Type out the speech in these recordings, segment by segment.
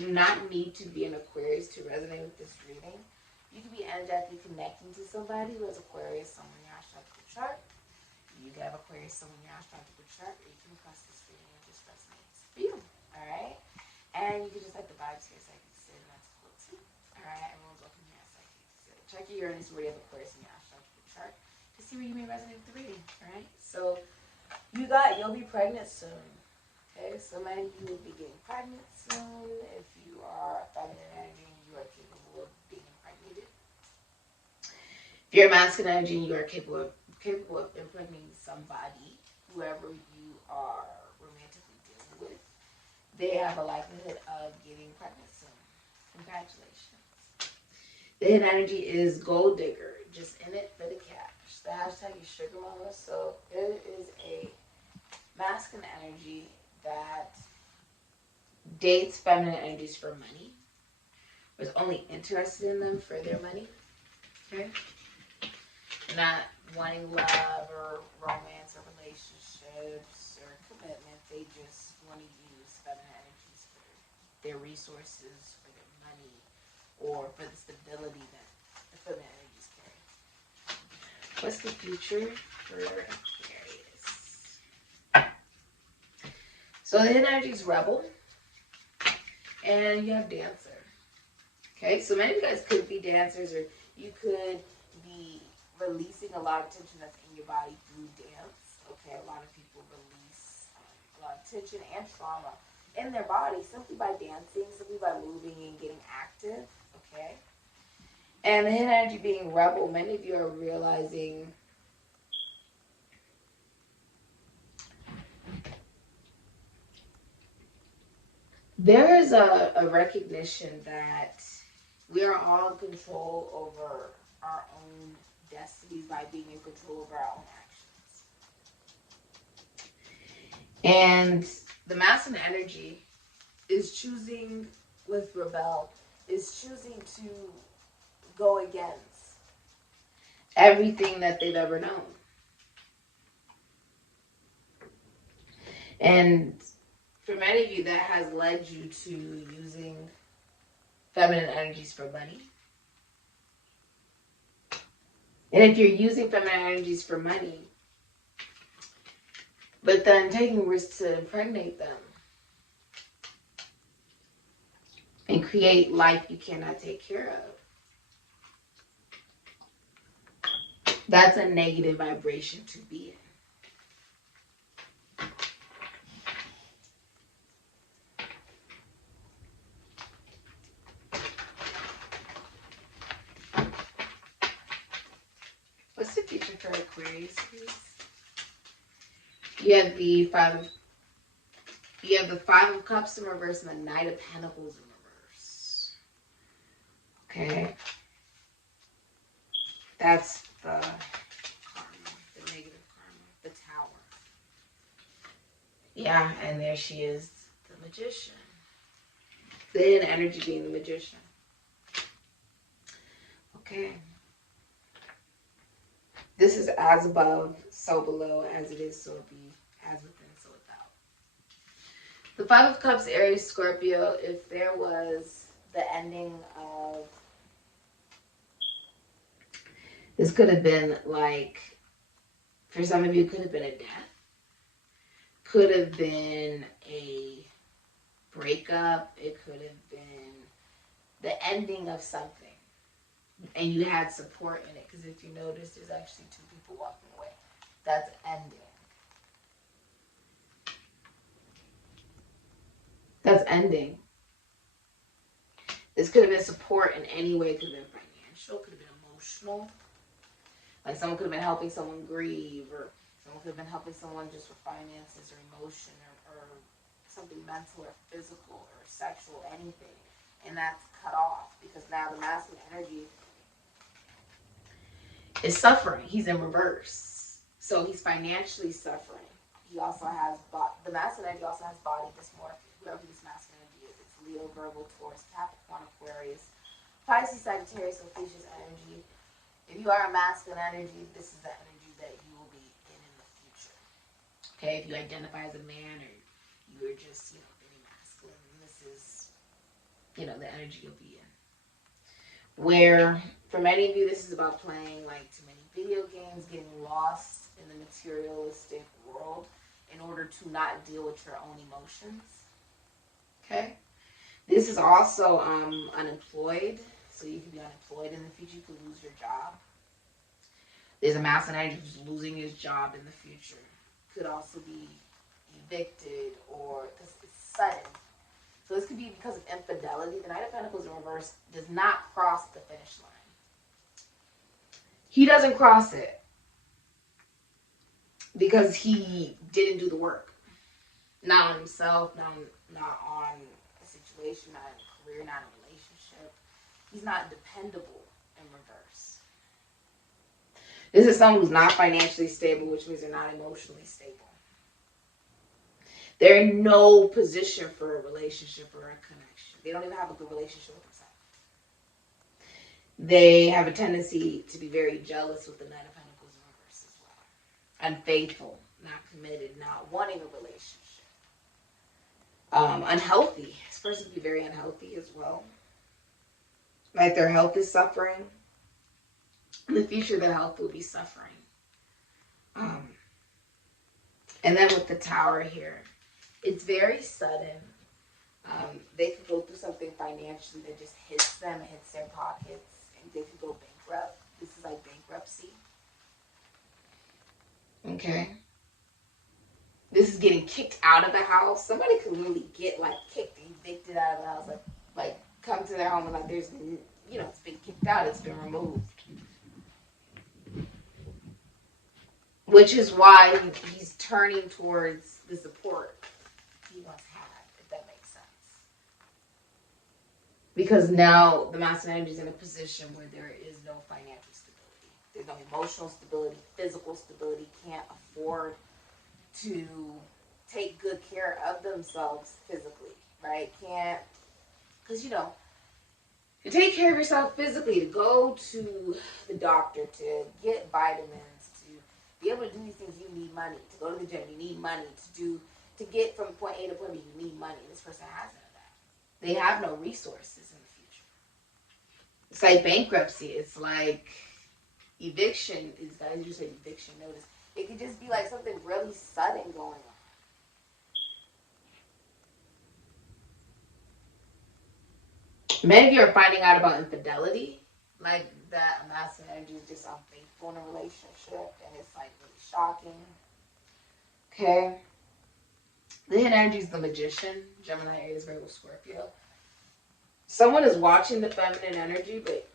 You do not need to be an Aquarius to resonate with this reading. You can be energetically connecting to somebody who has Aquarius somewhere in your astrological chart. You can have Aquarius somewhere in your astrological chart, or you can request this reading and just resonates for you. Alright? And you can just like the vibes here, Sikiksyd, and that's cool too. Alright, everyone's welcome here at Sikiksyd. Check your Uranus where you have Aquarius in your astrological chart to see where you may resonate with the reading. Alright? So you'll be pregnant soon. Okay, so many of you will be getting pregnant soon. If you are a feminine energy, you are capable of being impregnated. If you're a masculine energy, you are capable of impregnating somebody, whoever you are romantically dealing with. They have a likelihood of getting pregnant soon. Congratulations. The hidden energy is gold digger, just in it for the cash. The hashtag is sugar mama. So it is a masculine energy that dates feminine energies for money, was only interested in them for their money. Okay, not wanting love or romance or relationships or commitment. They just want to use feminine energies for their resources, for their money, or for the stability that the feminine energies carry. What's the future for Aquarius? So the hidden energy is rebel, and you have dancer. Okay, so many of you guys could be dancers, or you could be releasing a lot of tension that's in your body through dance. Okay, a lot of people release a lot of tension and trauma in their body simply by dancing, simply by moving and getting active. Okay, and the hidden energy being rebel, many of you are realizing there is a recognition that we are all in control over our own destinies by being in control over our own actions. And the masculine energy is choosing with rebel, is choosing to go against everything that they've ever known. And for many of you, that has led you to using feminine energies for money. And if you're using feminine energies for money, but then taking risks to impregnate them and create life you cannot take care of, that's a negative vibration to be in. What's the future for Aquarius, please? You have the Five of Cups in reverse and the Knight of Pentacles in reverse. Okay. That's the karma, the negative karma, the Tower. Yeah, and there she is, the Magician. The hidden energy being the Magician. Okay. This is as above, so below, as it is, so it be, as within, so without. The Five of Cups, Aries, Scorpio, if there was the ending of, this could have been like, for some of you, it could have been a death. Could have been a breakup. It could have been the ending of something. And you had support in it, because if you notice, there's actually two people walking away. That's ending. That's ending. This could have been support in any way. It could have been financial, could have been emotional. Like someone could have been helping someone grieve, or someone could have been helping someone just with finances or emotion, or something mental or physical or sexual, anything. And that's cut off, because now the masculine energy is suffering. He's in reverse. So he's financially suffering. He also has, the masculine energy also has body dysmorphia. Whoever this masculine energy is, it's Leo, Virgo, Taurus, Capricorn, Aquarius, Pisces, Sagittarius, Ophiuchus energy. If you are a masculine energy, this is the energy that you will be in the future. Okay, if you identify as a man, or you are just, very masculine, this is you know, the energy you'll be in. Where, for many of you, this is about playing like too many video games, getting lost in the materialistic world in order to not deal with your own emotions. Okay? This is also unemployed, so you can be unemployed in the future. You could lose your job. There's a masculine energy who's losing his job in the future. Could also be evicted, or because it's sudden. So this could be because of infidelity. The Knight of Pentacles in reverse does not cross the finish line. He doesn't cross it because he didn't do the work. Not on himself, not on a situation, not in a career, not in a relationship. He's not dependable in reverse. This is someone who's not financially stable, which means they're not emotionally stable. They're in no position for a relationship or a connection. They don't even have a good relationship with themselves. They have a tendency to be very jealous with the Knight of Pentacles in reverse as well. Unfaithful, not committed, not wanting a relationship. Unhealthy. This person can be very unhealthy as well. Like their health is suffering. In the future, their health will be suffering. And then with the Tower here, it's very sudden. They could go through something financially that just hits them, hits their pockets, and they could go bankrupt. This is like bankruptcy. Okay. This is getting kicked out of the house. Somebody could really get like kicked, evicted out of the house, like come to their home and like there's, you know, it's been kicked out, it's been removed. Which is why he's turning towards the support he once had, if that makes sense. Because now the masculine energy is in a position where there is no financial stability. There's no emotional stability, physical stability, can't afford to take good care of themselves physically, right? Can't, because, you know, to take care of yourself physically, to go to the doctor, to get vitamins, to be able to do these things, you need money. To go to the gym, you need money. To get from point A to point B, you need money. This person has none of that. They have no resources in the future. It's like bankruptcy. It's like eviction. Is guys just say eviction notice. It could just be like something really sudden going on. Many of you are finding out about infidelity, like that masculine energy is just unfaithful in a relationship, and it's like really shocking. Okay. The hidden energy is the Magician, Gemini, Aries, Virgo, Scorpio. Someone is watching the feminine energy, but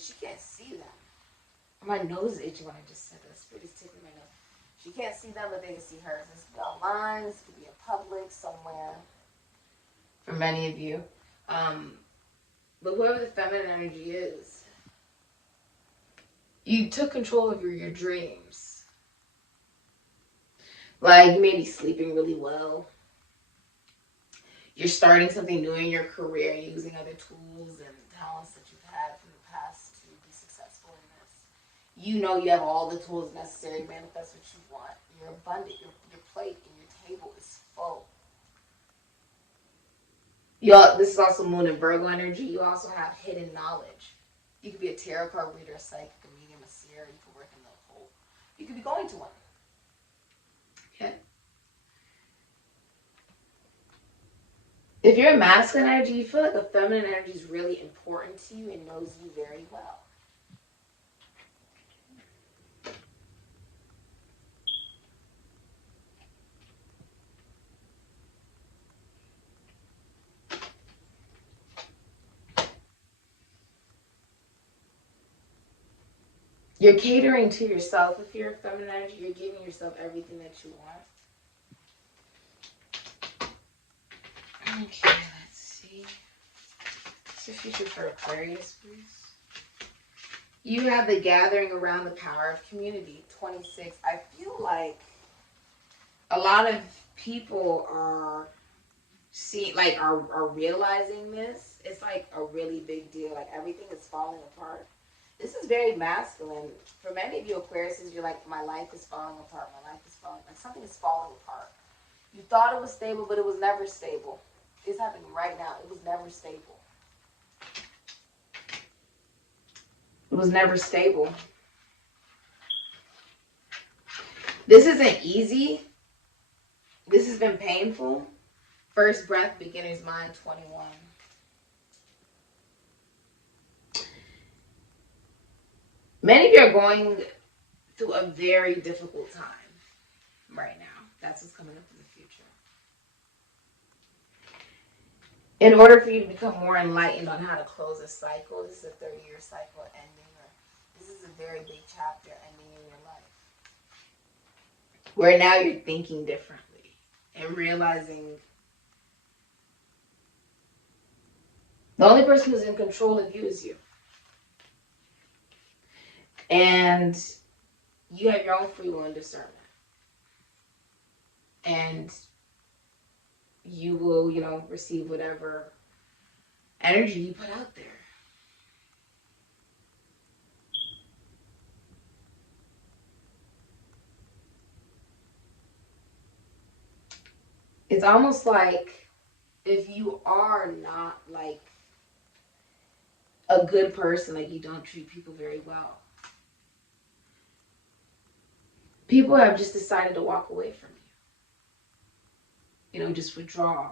she can't see them. My nose is itchy when I just said that. Spirit is tickling my nose. She can't see them, but they can see her. This could be online. This could be in public somewhere. For many of you. But whoever the feminine energy is, you took control of your dreams. Like, you may be sleeping really well. You're starting something new in your career, using other tools and talents that you've had from the past to be successful in this. You know you have all the tools necessary to manifest what you want. You're abundant. Your plate and your table is full. This is also Moon and Virgo energy. You also have hidden knowledge. You could be a tarot card reader, a psychic, a medium, a seer. You could work in the occult. You could be going to one. Okay. If you're a masculine energy, you feel like a feminine energy is really important to you and knows you very well. You're catering to yourself. If you're a feminine energy, you're giving yourself everything that you want. Okay, let's see. What's the future for Aquarius, please? You have the gathering around the power of community, 26. I feel like a lot of people are realizing this. It's like a really big deal. Like everything is falling apart. This is very masculine. For many of you Aquariuses, you're like, my life is falling apart. My life is falling. Like something is falling apart. You thought it was stable, but it was never stable. It's happening right now. It was never stable. It was never stable. This isn't easy. This has been painful. First breath, beginner's mind, 21. Many of you are going through a very difficult time right now. That's what's coming up in the future. In order for you to become more enlightened on how to close a cycle, this is a 30-year cycle ending, or this is a very big chapter ending in your life, where now you're thinking differently and realizing the only person who's in control of you is you. And you have your own free will and discernment. And you will, receive whatever energy you put out there. It's almost like if you are not like a good person, like you don't treat people very well, people have just decided to walk away from you. Just withdraw.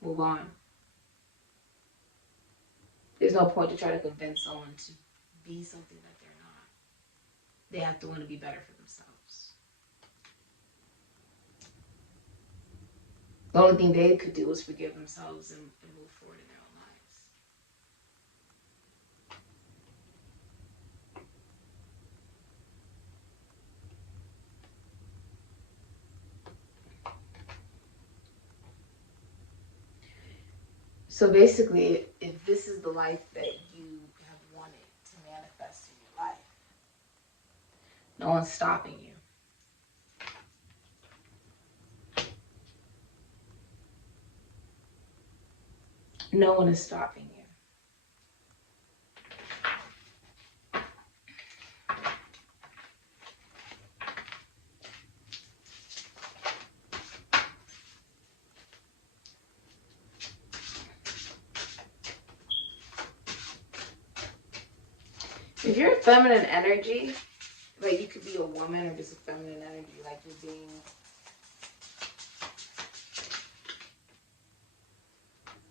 Move on. There's no point to try to convince someone to be something that they're not. They have to want to be better for themselves. The only thing they could do is forgive themselves and move forward in their own lives. So basically, if this is the life that you have wanted to manifest in your life, no one's stopping you. No one is stopping you. If you're a feminine energy, like you could be a woman or just a feminine energy, like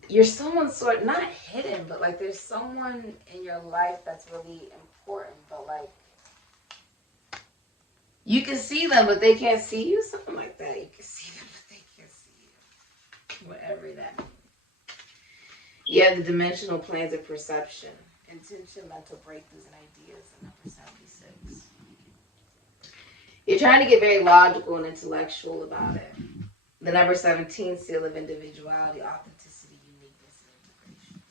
you're someone sort, not hidden, but like there's someone in your life that's really important, but like you can see them, but they can't see you, something like that. You can see them, but they can't see you. Whatever that means. You have the dimensional planes of perception, intention, mental breakthroughs, and ideas in number 76. You're trying to get very logical and intellectual about it. The number 17, seal of individuality, authenticity, uniqueness, and integration.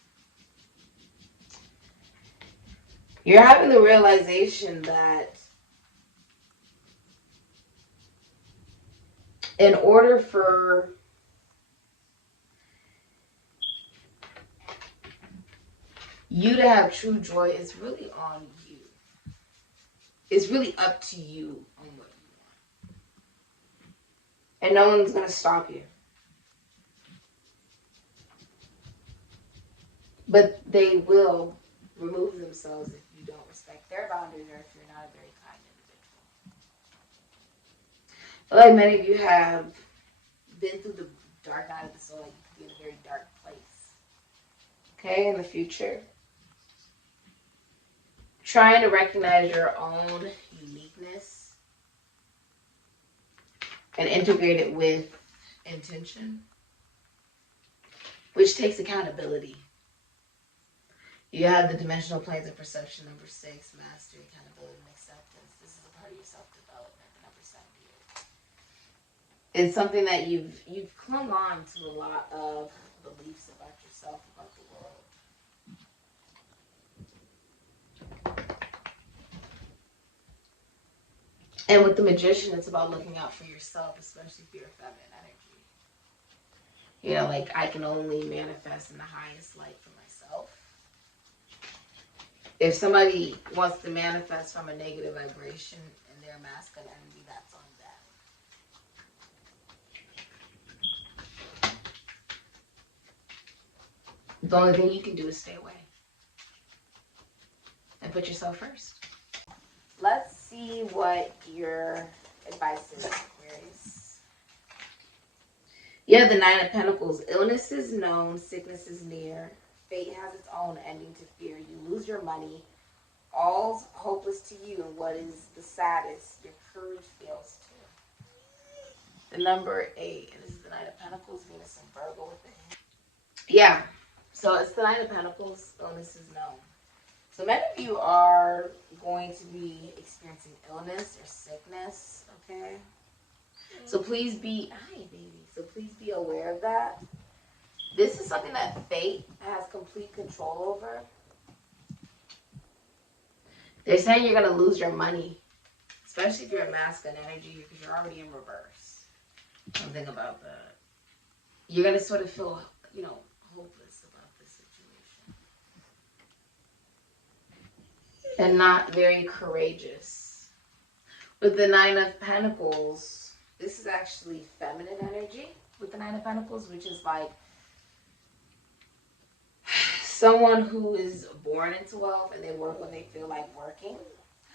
You're having the realization that in order for you to have true joy, it's really on you. It's really up to you on what you want. And no one's going to stop you. But they will remove themselves if you don't respect their boundaries or if you're not a very kind individual. But like many of you have been through the dark night of the soul, like you could be in a very dark place. Okay, in the future. Trying to recognize your own uniqueness and integrate it with intention, which takes accountability. You have the dimensional planes of perception, number 6, mastery, accountability, and acceptance. This is a part of your self-development, the number 78. It's something that you've clung on to a lot of beliefs about yourself, about the world. And with the magician, it's about looking out for yourself, especially if you're a feminine energy. Like I can only manifest in the highest light for myself. If somebody wants to manifest from a negative vibration in their masculine energy, that's on them. The only thing you can do is stay away and put yourself first. Let's see what your advice is, Aquarius. You have the Nine of Pentacles. Illness is known, sickness is near. Fate has its own ending to fear. You lose your money. All's hopeless to you. And what is the saddest? Your courage fails too. The number 8. And this is the Nine of Pentacles. Venus and Virgo with the hand. Yeah. So it's the Nine of Pentacles. Illness is known. So many of you are going to be experiencing illness or sickness, okay? So please be, hi baby, so please be aware of that. This is something that fate has complete control over. They're saying you're going to lose your money, especially if you're in masculine energy, because you're already in reverse. Something about that. You're going to sort of feel, you know, hopeless about this situation. And not very courageous. With the Nine of Pentacles, this is actually feminine energy with the Nine of Pentacles, which is like someone who is born into wealth and they work when they feel like working.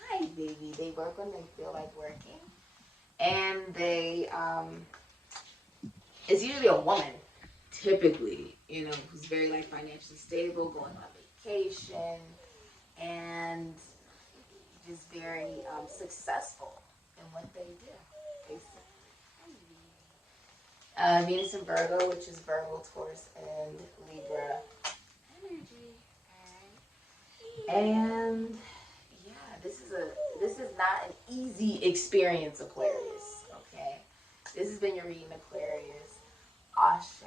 Hi, baby. They work when they feel like working. And they, it's usually a woman, typically, you know, who's very like financially stable, going on vacation, and just very successful in what they do, basically. Venus and Virgo, which is Virgo, Taurus, and Libra energy. And yeah, this is not an easy experience, Aquarius. Okay, this has been your reading, Aquarius. Ashe.